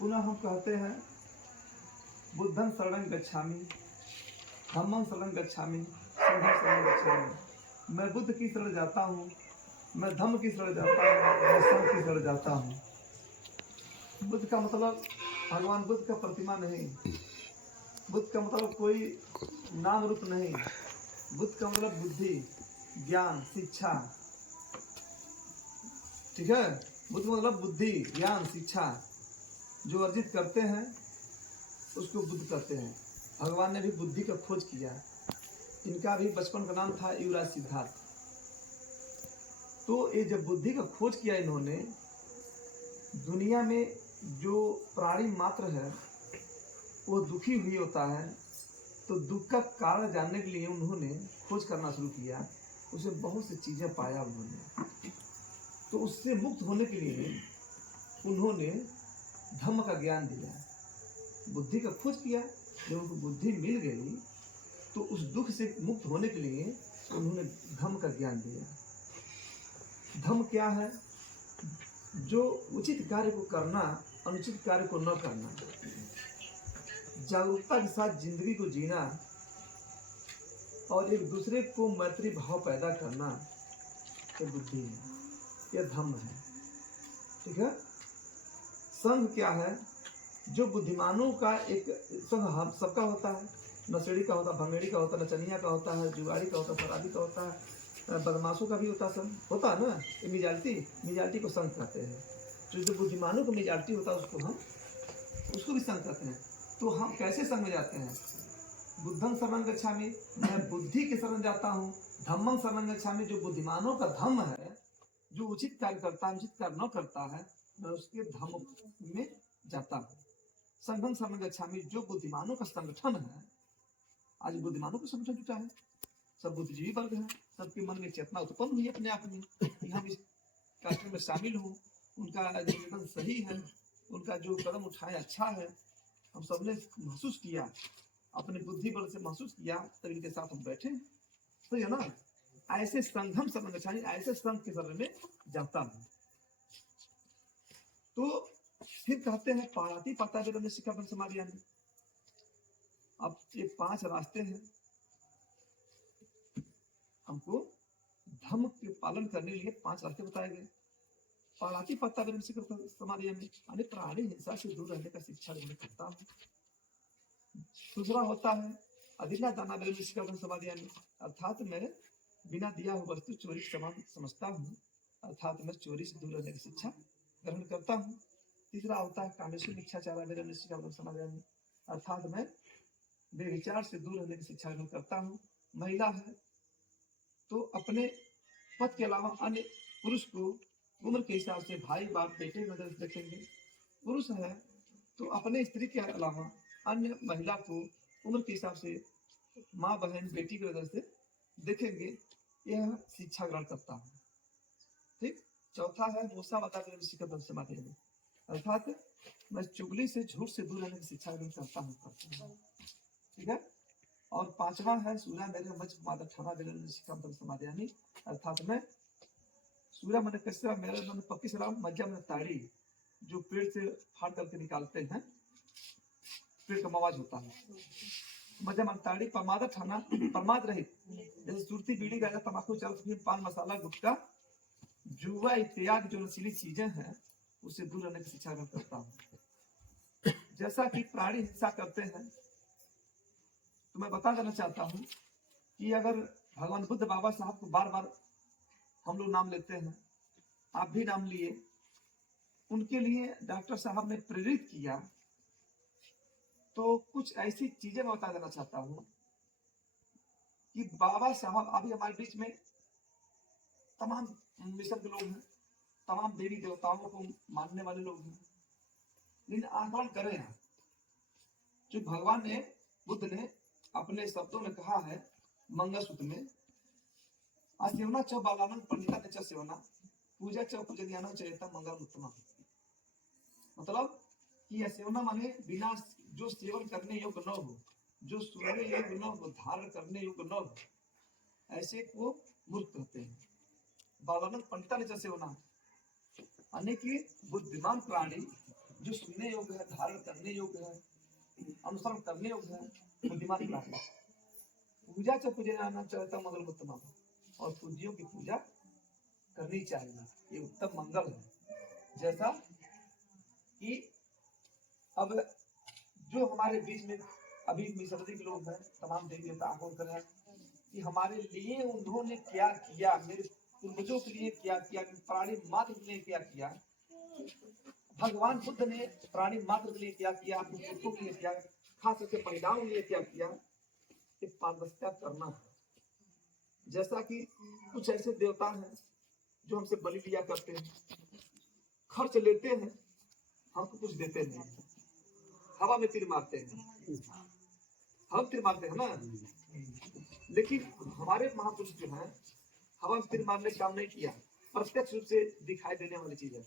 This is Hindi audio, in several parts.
पुनः हम कहते हैं बुद्धं शरणं गच्छामि, धम्मं शरणं गच्छामि, संघं शरणं गच्छामि। मैं बुद्ध की शरण जाता हूँ, मैं धम्म की शरण जाता हूँ, मैं संघ की शरण जाता हूँ। बुद्ध का मतलब भगवान बुद्ध का प्रतिमा नहीं, बुद्ध का मतलब कोई नाम रूप नहीं, बुद्ध का मतलब बुद्धि, ज्ञान, शिक्षा। ठीक है, बुद्ध का मतलब बुद्धि, ज्ञान, शिक्षा जो अर्जित करते हैं उसको बुद्ध कहते हैं। भगवान ने भी बुद्धि का खोज किया। इनका भी बचपन का नाम था युवराज सिद्धार्थ। तो ये जब बुद्धि का खोज किया इन्होंने, दुनिया में जो प्राणी मात्र है वो दुखी हुई होता है, तो दुख का कारण जानने के लिए उन्होंने खोज करना शुरू किया। उसे बहुत सी चीजें पाया उन्होंने, तो उससे मुक्त होने के लिए उन्होंने धम्म का ज्ञान दिया। बुद्धि का खोज किया, जब उनको बुद्धि मिल गई तो उस दुख से मुक्त होने के लिए उन्होंने धम्म का ज्ञान दिया। धम्म क्या है? जो उचित कार्य को करना, अनुचित कार्य को न करना, जागरूकता के साथ जिंदगी को जीना और एक दूसरे को मैत्री भाव पैदा करना, ये बुद्धि है, यह धम्म है। ठीक है। संघ क्या है? जो बुद्धिमानों का एक संघ हम सबका होता है। नशेड़ी का होता है, भंगेड़ी का होता है, नचनिया का होता है, जुगाड़ी का होता है, शराबी का होता है, बदमाशों का भी होता है, संघ होता है ना। ये मेजॉरिटी को संघ कहते हैं। जो बुद्धिमानों का मेजॉरिटी होता है उसको भी संघ कहते हैं। तो हम कैसे संघ में जाते हैं? बुद्धं शरणं गच्छामि, मैं बुद्धि के शरण जाता हूँ। धम्मं शरणं गच्छामि, जो बुद्धिमानों का धम्म है, जो उचित कार्य करता है, अनुचित कार्य न करता है, मैं उसके धम्म में जाता हूँ। संघं शरणं गच्छामि, जो बुद्धिमानों का संगठन है। आज बुद्धिमानों का संगठन जुटा है, सब बुद्धिजीवी वर्ग है, सबके मन में चेतना उत्पन्न हुई अपने आप में कि हम इस कार्यक्रम में शामिल हूँ, उनका जो निवेदन सही है, उनका जो कदम उठाए अच्छा है, हम सबने महसूस किया, अपने बुद्धि बल से महसूस किया, तब इनके साथ हम बैठे। तो ये ना, ऐसे संघम शरणं गच्छामि, ऐसे संघ के शरण में जाता हूँ। तो फिर कहते हैं पाणाति पाता वेदम सिक्खापदं समादयामि। अब ये 5 रास्ते हैं हमको धम्म के पालन करने के लिए, 5 रास्ते बताए गए। पाणाति पाता वेदम सिक्खापदं समादयामि, यानी प्राणी हिंसा से दूर रहने का शिक्षा ग्रहण करता हूँ। दूसरा होता है अधिना दाना वेदम सिक्खापदं समादयामि, अर्थात मैं बिना दिया हुआ वस्तु चोरी समान समझता हूँ, अर्थात मैं चोरी से दूर रहने की शिक्षा ग्रहण करता हूँ। तीसरा होता है कामेषु मिथ्याचारा वेदम सिक्खापदं समादयामि, अर्थात मैं बेविचार से दूर रहने की शिक्षा ग्रहण करता हूँ। महिला है तो अपने पति के अलावा अन्य पुरुष को उम्र के हिसाब से भाई बाप बेटे की नजर से देखेंगे। पुरुष है तो अपने स्त्री के अलावा अन्य महिला को उम्र के हिसाब से माँ बहन बेटी की नजर से देखेंगे। यह शिक्षा ग्रहण करता है। ठीक। चौथा है मूसा बता सिक्खापदं समादयामि, अर्थात मैं चुगली से, झूठ से दूर रहने की शिक्षा ग्रहण करता हूँ। ठीक है। और 5वां है सूर्य मेरे मच मादा ठना वेदम सिक्खापदं समादयामि, अर्थात मैं सूर्य मन कैसे मेरे मन पक्की सलाम मज्जा में ताड़ी, जो पेड़ से फाड़ करके निकालते हैं, पेड़ का मवाज होता है, मज्जा मन ताड़ी, प्रमाद ठाना, प्रमाद रहित, जैसे सुरती, बीड़ी, गांजा, तंबाकू, चरस, पान मसाला, गुटखा, जुआ इत्यादि जो नशीली चीजें हैं उससे दूर रहने की शिक्षा करता हूँ। जैसा कि प्राणी हिंसा करते हैं, तो मैं बता देना चाहता हूँ कि अगर भगवान बुद्ध बाबा साहब को बार बार हम लोग नाम लेते हैं, आप भी नाम लिए, उनके लिए डॉक्टर साहब ने प्रेरित किया, तो कुछ ऐसी चीजें मैं बता देना चाहता हूँ कि बाबा साहब अभी हमारे बीच में तमाम मिशन के लोग हैं, तमाम देवी देवताओं को मानने वाले लोग हैं, लेकिन आकलन करें यहाँ, जो भगवान ने, बुद्ध ने अपने शब्दों में कहा है मंगलसूत्र में, असेवना च बालानंद पंडिता च सेवना पूजा च पूजनीयाना चरिता मंगल उत्तम। मतलब कि असेवना माने बिना, जो सेवन करने योग्य न हो, जो सुनने योग्य न हो, धारण करने योग्य न हो, ऐसे को मूर्ख कहते हैं। बालानंद पंडिता च सेवना, यानी कि बुद्धिमान प्राणी जो सुनने योग्य है, धारण करने योग्य है, अनुसरण करने योग्य है, बुद्धिमान प्राणी। पूजा से पूजे जाना चाहता मंगल उत्तम, और पूजियों की पूजा करनी चाहिए, ये उत्तम मंगल है। जैसा कि अब जो हमारे बीच में अभी मिसरी के लोग हैं, तमाम देवी देवता आगमन कर रहे हैं कि हमारे लिए उन्होंने क्या किया, मेरे पूर्वजों के लिए क्या किया, प्राणी मात्र के लिए क्या किया, भगवान बुद्ध ने प्राणी मात्र के लिए क्या किया, अपने पुरुषों के लिए क्या, खास करके महिलाओं के लिए क्या किया, ये पारदर्शिता करना है। जैसा कि कुछ ऐसे देवता हैं जो हमसे बलि लिया करते हैं, खर्च लेते हैं, हमको कुछ देते नहीं, हवा में तीर मारते हैं, हम तीर मारते हैं ना, लेकिन हमारे महापुरुष जो हैं हवा में तीर मारने का काम नहीं किया, प्रत्यक्ष रूप से दिखाई देने वाली चीज है।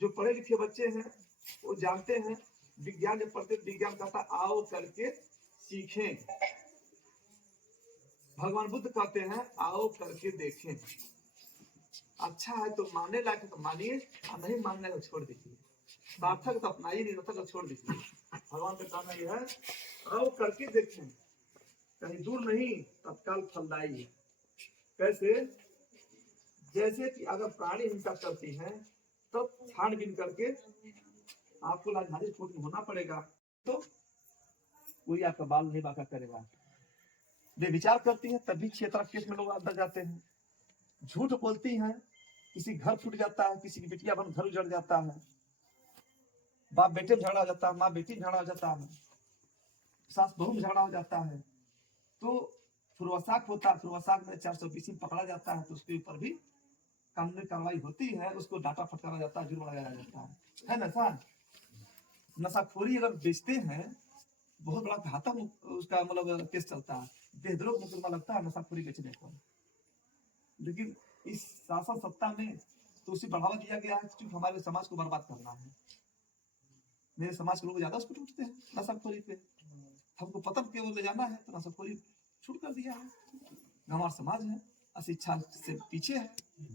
जो पढ़े लिखे बच्चे हैं वो जानते हैं, विज्ञान जब पढ़ते विज्ञान कहता आओ करके सीखें, भगवान बुद्ध कहते हैं आओ करके देखें, अच्छा है तो मानने लायक तो मानिए, और नहीं मानने को छोड़ दीजिए, सार्थक तो अपनाइए, निरर्थक तो छोड़ दीजिए। भगवान का कहना यह है आओ करके देखें, कहीं दूर नहीं, तत्काल फलदायी। कैसे? जैसे कि अगर प्राणी हिंसा करती है तो छानबीन करके आपको राजधानी कोर्ट में होना पड़ेगा, तो कोई आपका बाल नहीं बाका करेगा। वे विचार करती है तभी क्षेत्र केस में लोग अंदर जाते हैं, झूठ बोलती हैं, किसी घर फूट जाता है, किसी की बेटिया बन घर उजड़ जाता है, बाप बेटे में झगड़ा हो जाता है, माँ बेटी में झगड़ा हो जाता है, सास बहू में झगड़ा हो जाता है, तो फुरवसाक होता है, फुरवसाक में 420 में पकड़ा जाता है, तो उसके ऊपर भी कानूनी कार्रवाई होती है, उसको डाटा फटकारा जाता है, जुर्माना लगाया जाता है ना सर। नशाखोरी अगर बेचते हैं बहुत बड़ा घातक उसका मतलब केस चलता है, देशद्रोह मुकदमा लगता है नशाखोरी बेचने को। लेकिन इस शासन सत्ता में तो उसे बढ़ावा दिया गया है क्योंकि हमारे समाज को बर्बाद करना है। मेरे समाज के लोग ज्यादा उसको उठते हैं नशाखोरी पे, हमको पतन की ओर ले जाना है तो नशाखोरी छूट कर दिया है। हमारा समाज है अशिक्षा से पीछे है,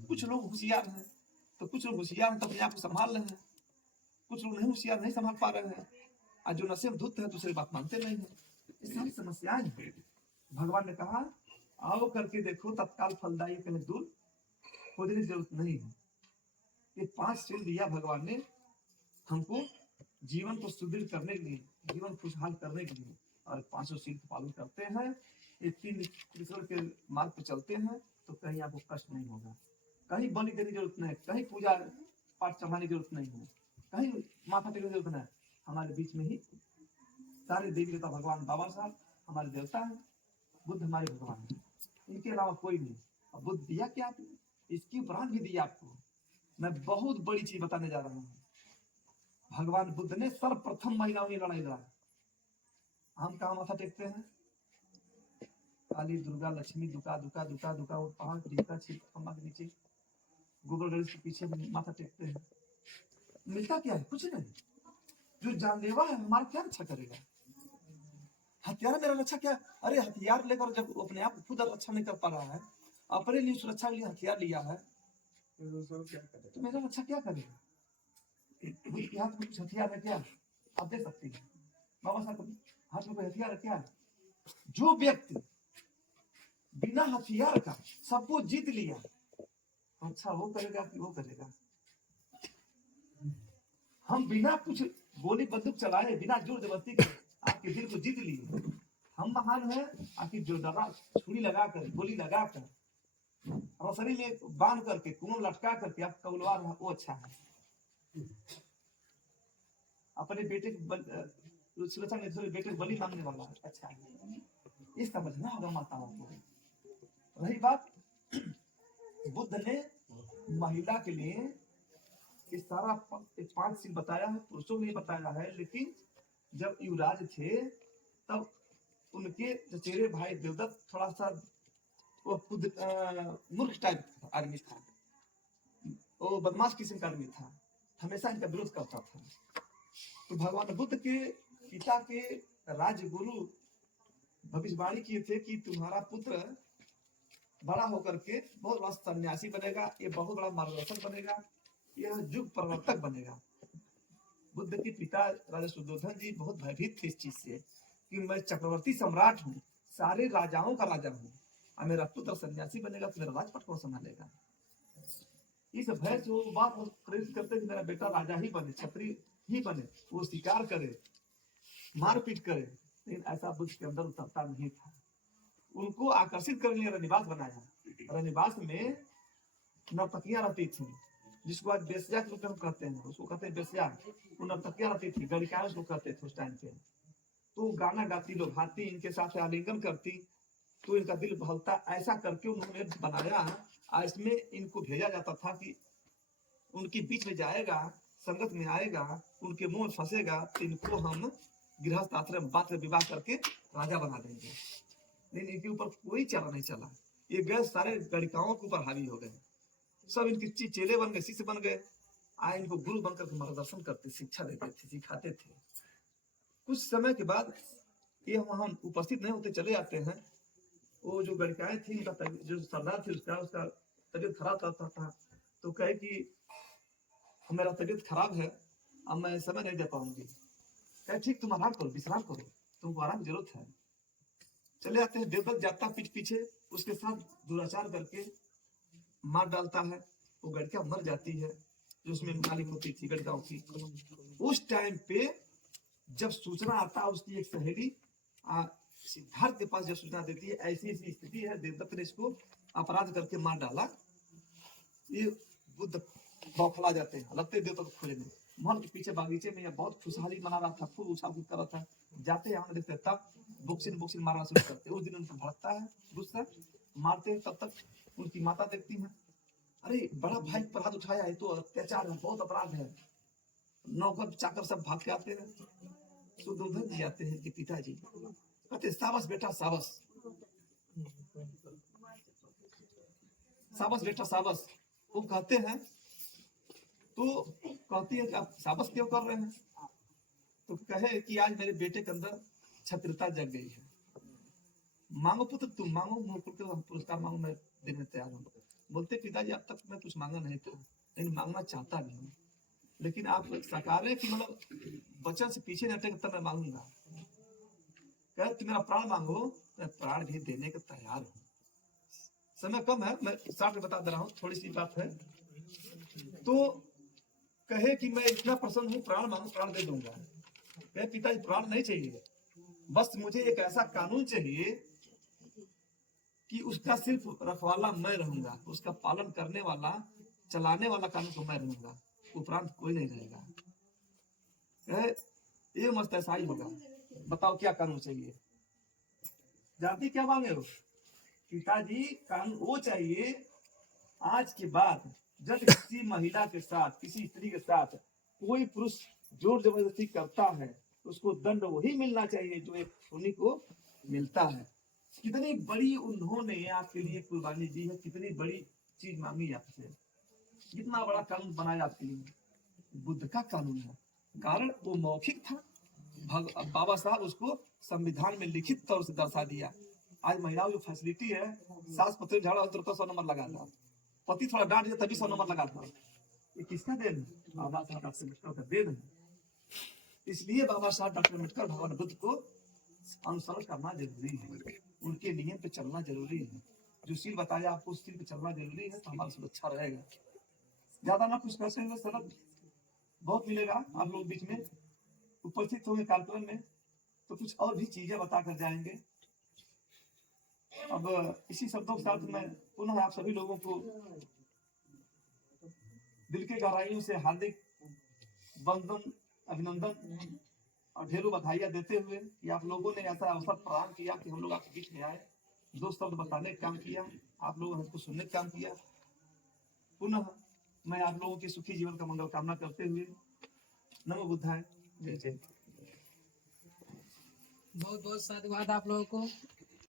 कुछ लोग होशियार हैं तो कुछ लोग होशियार हैं तो अपने आप को संभाल रहे हैं, कुछ लोग नहीं होशियार, नहीं संभाल पा रहे हैं, और जो नशे में धुत है दूसरी बात मानते नहीं है। ये सारी समस्याएं हैं। भगवान ने कहा आओ करके देखो, तत्काल फलदायी, कहीं दूर खोजने की जरूरत नहीं है। ये 5 शील दिया भगवान ने हमको जीवन को सुदृढ़ करने के लिए, जीवन खुशहाल करने के लिए, और 5 शील का पालन करते हैं, ये 3 ईश्वर के मार्ग पर चलते हैं तो कहीं आपको कष्ट नहीं होगा, कहीं बलि देने की जरूरत नहीं, कहीं पूजा पाठ चढ़ाने की जरूरत नहीं है, कहीं माथा टेकने की जरूरत नहीं। हमारे बीच में ही सारे देवी देवता, भगवान बाबा साहब हमारे देवता हैं, बुद्ध हमारे भगवान हैं, इनके अलावा कोई नहीं। और बुद्ध दिया क्या आपने, इसकी उपरांत भी दिया आपको। मैं बहुत बड़ी चीज बताने जा रहा हूँ, भगवान बुद्ध ने सर्वप्रथम महिलाओं की लड़ाई लड़ा। हम कहाँ माथा टेकते हैं, काली दुर्गा लक्ष्मी दुका दुका दुका दुका और पहाड़ टीका खम्बा के नीचे गोबर गणेश के पीछे माथा टेकते हैं, मिलता क्या है? कुछ नहीं। जो जानलेवा है हमारा क्या रक्षा करेगा? हथियार मेरा रक्षा क्या? अरे हथियार लेकर जब अपने आप खुद रक्षा नहीं कर पा रहा है, अपने लिए सुरक्षा के लिए हथियार लिया है, तो मेरा रक्षा क्या करेगा? उसके हाथ में कुछ हथियार है क्या? आप देख सकते हैं बाबा साहब हाथ में कोई हथियार है क्या? जो व्यक्ति बिना हथियार का सबको जीत लिया, अच्छा वो करेगा कि वो करेगा? हम बिना कुछ गोली बंदूक चलाए, बिना जोर जबरदस्ती के आपके दिल को जीत लिए, हम महान हैं। आपकी जो दवा छुरी लगाकर, गोली लगाकर, रसरी में बांध करके, कुनों लटका करके आप कौलवार है, वो अच्छा है। अपने बेटे सुरक्षा बेटे को बलि मांगने वाला है, अच्छा है। ये समझना होगा माताओं को। रही बात, बुद्ध ने महिला के लिए ये सारा 5 चीज बताया है, पुरुषों ने बताया है, लेकिन जब युवराज थे तब उनके चचेरे भाई देवदत्त थोड़ा सा वो खुद मूर्ख टाइप आदमी था, वो बदमाश किस्म का आदमी था, हमेशा इनका विरोध करता था। तो भगवान बुद्ध के पिता के राजगुरु भविष्यवाणी किए थे कि तुम्हारा पुत्र बड़ा होकर के बहुत बड़ा सन्यासी बनेगा, ये बहुत बड़ा मार्गदर्शक बनेगा, यह युग परिवर्तक बनेगा। बुद्ध के पिता राजा शुद्धोधन जी बहुत भयभीत थे इस चीज से कि मैं चक्रवर्ती सम्राट हूँ, सारे राजाओं का राजा हूँ, और मेरा पुत्र सन्यासी बनेगा तो मेरा राजपट कौन संभालेगा। इस भय से वो बात प्रेरित करते कि मेरा बेटा राजा ही बने, क्षत्रिय ही बने, वो शिकार करे, मारपीट करे। लेकिन ऐसा बुद्ध के अंदर उतरता नहीं था। उनको आकर्षित करने के लिए रनिवास बनाया। रनिवास में नर्तकियां रहती थी, जिसको आज बेस्या के रूप में कहते हैं, उसको कहते हैं बेस्या। वो नर्तकियां रहती थी, गणिकाएं उसको कहते थे उस टाइम पे। तो गाना गाती, लोग भाती, इनके साथ आलिंगन करती, तो इनका दिल बहलता। ऐसा करके उन्होंने बनाया। इसमें इनको भेजा जाता था कि उनके बीच में जाएगा, संगत में आएगा, उनके मुंह में फंसेगा, तो इनको हम गृहस्थ आश्रम पात्र विवाह करके राजा बना देंगे। लेकिन इनके ऊपर कोई चारा नहीं चला। ये गए सारे गणिकाओं के ऊपर हावी हो गए, सब इनके चेले बन गए, शिष्य बन गए। इनको गुरु बनकर के मार्गदर्शन करते, शिक्षा देते थे, सिखाते थे। कुछ समय के बाद ये वहां उपस्थित नहीं होते, चले जाते हैं। वो जो गणिकाएं थी, जो सरदार थी, उसका तबीयत खराब रहता था। तो कहे कि मेरा तबीयत खराब है, अब मैं समय नहीं दे पाऊंगी। कहे ठीक, तुम आराम करो, विश्राम करो, तुमको आराम की जरूरत है। चले जाते हैं। देवदत्त जाता पीठ पीछे, उसके साथ दुराचार करके मार डालता है। वो गणिका मर जाती है, जो उसमें मालिक होती थी गणिकाओं की। उस टाइम पे जब सूचना आता, उसकी एक सहेली सिद्धार्थ के पास जब सूचना देती है ऐसी ऐसी स्थिति है, देवदत्त ने इसको अपराध करके मार डाला, ये बुद्ध बौखला जाते हैं, लगते देवदत्त को खोजने। महल के पीछे बागीचे में बहुत खुशहाली मना रहा था, खूब उछाल कूद कर रहा था। जाते हैं, देखते तब बुक्सिन मारना शुरू करते। उस दिन उनको भड़कता है गुस्सा, मारते हैं। तब तक उनकी माता देखती है, अरे बड़ा भाई पर हाथ उठाया है, तो अत्याचार है, बहुत अपराध है। नौकर चाकर सब भाग के आते हैं। शुद्धोधन जी आते हैं कि पिताजी, कहते साबस बेटा साबस, साबस बेटा साबस। वो कहते हैं, तो कहती है कि आप साबस क्यों कर रहे हैं। तो कहे कि आज मेरे बेटे के अंदर क्षत्रियता जग गई है, मांगो पुत्र, तुम मांगो, पुरस्कार मांगो, मैं देने तैयार हूँ। बोलते पिताजी अब तक मैं कुछ मांगा नहीं था, लेकिन मांगना चाहता भी हूँ, लेकिन आप सरकार की मतलब वचन से पीछे नहीं हटेगा तब मैं मांगूंगा। कहे तुम मेरा प्राण मांगो, मैं प्राण भी देने को तैयार हूँ। समय कम है, मैं साथ में बता दे रहा हूँ, थोड़ी सी बात है। तो कहे कि मैं इतना प्रसन्न हूँ, प्राण मांगो, प्राण दे दूंगा। कहे पिताजी प्राण नहीं चाहिए, बस मुझे एक ऐसा कानून चाहिए कि उसका सिर्फ रखवाला मैं रहूंगा, उसका पालन करने वाला, चलाने वाला कानून तो मैं रहूंगा, उपरांत कोई नहीं रहेगा। ये मस्त ऐसा ही होगा, बताओ क्या कानून चाहिए। जाति क्या मांगे हो। पिताजी कानून वो चाहिए, आज के बाद जब किसी महिला के साथ, किसी स्त्री के साथ कोई पुरुष जोर जबरदस्ती करता है, उसको दंड वही मिलना चाहिए जो एक खूनी को मिलता है। कितनी बड़ी उन्होंने आपके लिए कुर्बानी दी है, कितनी बड़ी चीज मांगी आपसे, कितना बड़ा कानून बनाया आपके लिए। बुद्ध का कानून है, कारण वो मौखिक था। बाबा साहब उसको संविधान में लिखित तौर से दर्शा दिया। आज महिलाओं जो फैसिलिटी है, सास पति झगड़ा हो तो 100 नंबर लगा था, पति थोड़ा डांट दिया तभी 100 नंबर लगा था। ये किसका देन है? बाबा साहब डॉक्टर अम्बेडकर का देन है। इसलिए बाबा साहब डॉक्टर अम्बेडकर भगवान बुद्ध को अनुसरण करना जरूरी है, उनके नियम पे चलना जरूरी है। जो सील बताया आपको, उस सील पे चलना जरूरी है, तो हमारा सब अच्छा रहेगा। ज्यादा ना कुछ पैसे में सरल बहुत मिलेगा। आप लोग बीच में उपस्थित होंगे कार्यक्रम में, तो कुछ और भी चीजें बता कर जाएंगे। अब इसी शब्दों के साथ मैं पुनः आप सभी लोगों को दिल के गहराइयों से हार्दिक वंदन, अभिनंदन और ढेरों बधाइयां देते हुए कि आप लोगों ने ऐसा अवसर प्रदान किया कि हम लोग आपके बीच में आए, दो शब्द बताने का काम किया, आप लोगों ने हमको सुनने का काम किया। पुनः मैं आप लोगों के सुखी जीवन का मंगल कामना करते हुए नमो बुद्धाय, जय जय। बहुत बहुत साधुवाद आप लोगों को।